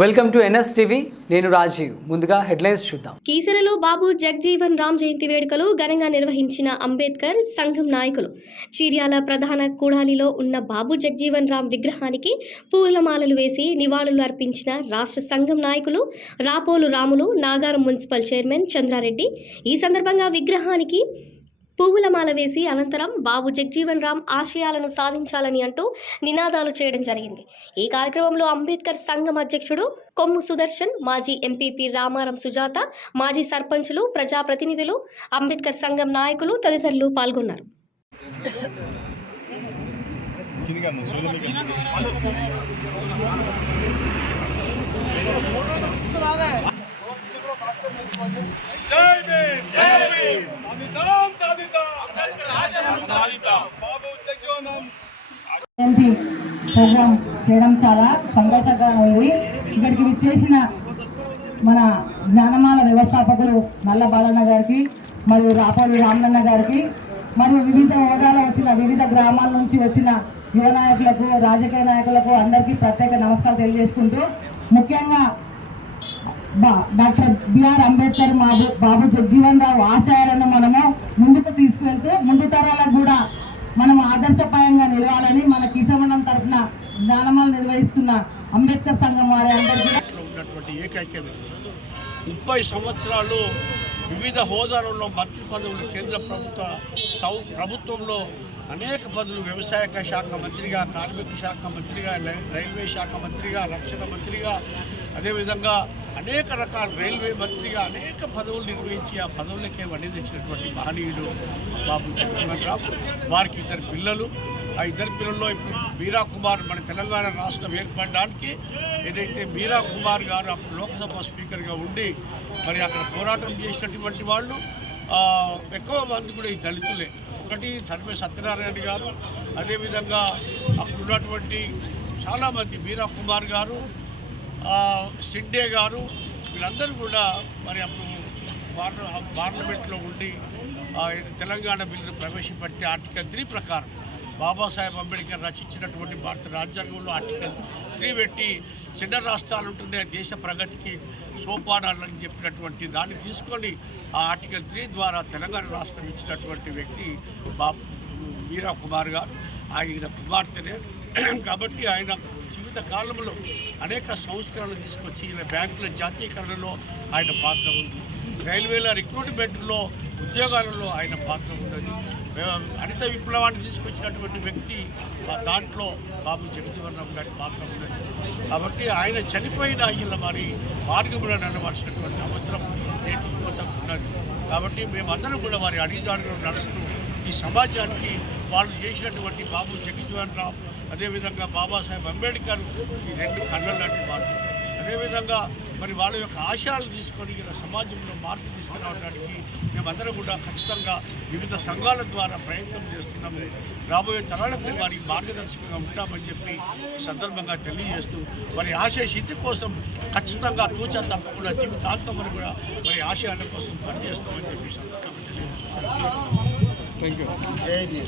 Welcome to NS TV నేను రాజీవ్. ముందుగా headlines చూద్దాం. కీసరలో బాబు జగ్జీవన్ రామ్ జయంతి వేడుకలు ఘనంగా నిర్వహించిన అంబేద్కర్ సంఘం నాయకులు. చీర్యాల ప్రధాన కూడాలిలో ఉన్న బాబు జగ్జీవన్ రామ్ విగ్రహానికి పూలమాలలు వేసి నివాళులు అర్పించిన రాష్ట్ర సంఘం నాయకులు రాపోలు రాములు నాగారం మున్సిపల్ చైర్మన్ చంద్రారెడ్డి ఈ సందర్భంగా విగ్రహానికి పువ్వులమాల వేసి అనంతరం బాబు జగ్జీవన్ రామ్ ఆశయాలను సాధించాలని అంటూ నినాదాలు చేయడం జరిగింది. ఈ కార్యక్రమంలో అంబేద్కర్ సంఘం అధ్యక్షుడు కొమ్ము సుదర్శన్ మాజీ ఎంపీపీ రామారం సుజాత మాజీ సర్పంచులు ప్రజాప్రతినిధులు అంబేద్కర్ సంఘం నాయకులు తదితరులు పాల్గొన్నారు. జై భీమ్! జై భీమ్ సాధిద్దాం సాధిద్దాం సాధిద్దాం బాబు జగజీవనం జయంతి ప్రోగ్రాం చేయడం చాలా సంతోషంగా ఉంది. ఇక్కడికి విచ్చేసిన మన జ్ఞానమాల వ్యవస్థాపకులు నల్ల బాలన్న గారికి మరియు రాపోలి రామలన్న గారికి మరియు వివిధ హోదాలో వచ్చిన వివిధ గ్రామాల నుంచి వచ్చిన యువ నాయకులకు రాజకీయ నాయకులకు అందరికీ ప్రత్యేక నమస్కారం తెలియజేసుకుంటూ ముఖ్యంగా doctor B R Ambedkar Babu Babu Jagjivan Rao ఆశయాలను మనము ముందుకు తీసుకువెళ్తూ ముందు తరాలకు కూడా మనం ఆదర్శప్రాయంగా నిలవాలని మన కిసమండం తరఫున జ్ఞానమాలు నిర్వహిస్తున్న అంబేద్కర్ సంఘం వారి ఉన్నటువంటి ఏకైక ముప్పై సంవత్సరాలు వివిధ హోదాలలో మంత్రి పదవులు కేంద్ర ప్రభుత్వ సౌ ప్రభుత్వంలో అనేక పదవులు వ్యవసాయ శాఖ మంత్రిగా కార్మిక శాఖ మంత్రిగా రైల్వే శాఖ మంత్రిగా రక్షణ మంత్రిగా అదేవిధంగా అనేక రకాల రైల్వే మంత్రిగా అనేక పదవులు నిర్వహించి ఆ పదవులకే వడ్డీ తెచ్చినటువంటి మహనీయుడు బాబు జగన్మోహన్ రావు వారికి ఇద్దరు పిల్లలు. ఆ ఇద్దరు పిల్లల్లో ఇప్పుడు మీరా కుమార్ మన తెలంగాణ రాష్ట్రం ఏర్పడడానికి ఏదైతే మీరా కుమార్ గారు అప్పుడు లోక్సభ స్పీకర్గా ఉండి మరి అక్కడ పోరాటం చేసినటువంటి వాళ్ళు ఎక్కువ మంది కూడా ఈ దళితులే. ఒకటి సర్వే సత్యనారాయణ గారు అదేవిధంగా అప్పుడు ఉన్నటువంటి చాలామంది మీరా కుమార్ గారు ఆ, గారు వీళ్ళందరూ కూడా మరి అప్పుడు పార్లమెంట్లో ఉండి తెలంగాణ బిల్లును ప్రవేశపెట్టి ఆర్టికల్ త్రీ ప్రకారం బాబాసాహెబ్ అంబేద్కర్ రచించినటువంటి భారత రాజ్యాంగంలో ఆర్టికల్ త్రీ పెట్టి చిన్న రాష్ట్రాలు ఉంటున్నాయి దేశ ప్రగతికి సోపానాలని చెప్పినటువంటి దాన్ని తీసుకొని ఆ ఆర్టికల్ త్రీ ద్వారా తెలంగాణ రాష్ట్రం ఇచ్చినటువంటి వ్యక్తి బాబు మీరా కుమార్ గారు. ఆయన కుమార్తెనే. కాబట్టి ఆయన జీవిత కాలంలో అనేక సంస్కరణలు తీసుకొచ్చి బ్యాంకుల జాతీయకరణలో ఆయన పాత్ర ఉంది. రైల్వేల రిక్రూట్మెంట్లో ఉద్యోగాలలో ఆయన పాత్ర ఉన్నది. హరిత విప్లవాన్ని తీసుకొచ్చినటువంటి వ్యక్తి దాంట్లో బాబు జగజీవన్ గారి పాత్ర ఉన్నది. కాబట్టి ఆయన చనిపోయిన ఇలా మరి మార్గంలో నడవలసినటువంటి అవసరం నేటి ఉన్నది. కాబట్టి మేమందరం కూడా వారి అడిగాడులో నడుస్తూ ఈ సమాజానికి వాళ్ళు చేసినటువంటి బాబు జగజీవన్ రామ్ అదేవిధంగా బాబాసాహెబ్ అంబేద్కర్ ఈ రెండు కళ్ళ లాంటి వాళ్ళు అదేవిధంగా మరి వాళ్ళ యొక్క ఆశయాలు తీసుకొని ఇలా సమాజంలో మార్పు తీసుకురావడానికి మేమందరం కూడా ఖచ్చితంగా వివిధ సంఘాల ద్వారా ప్రయత్నం చేస్తున్నాము. రాబోయే తరాలకు వారికి మార్గదర్శకంగా ఉంటామని చెప్పి ఈ సందర్భంగా తెలియజేస్తూ మరి ఆశయ సిద్ధి కోసం ఖచ్చితంగా తూచా తప్పకుండా జీవితాంతం వరకు కూడా మరి ఆశయాల కోసం పనిచేస్తామని చెప్పి సందర్భంగా తెలియజేస్తున్నాను. Thank you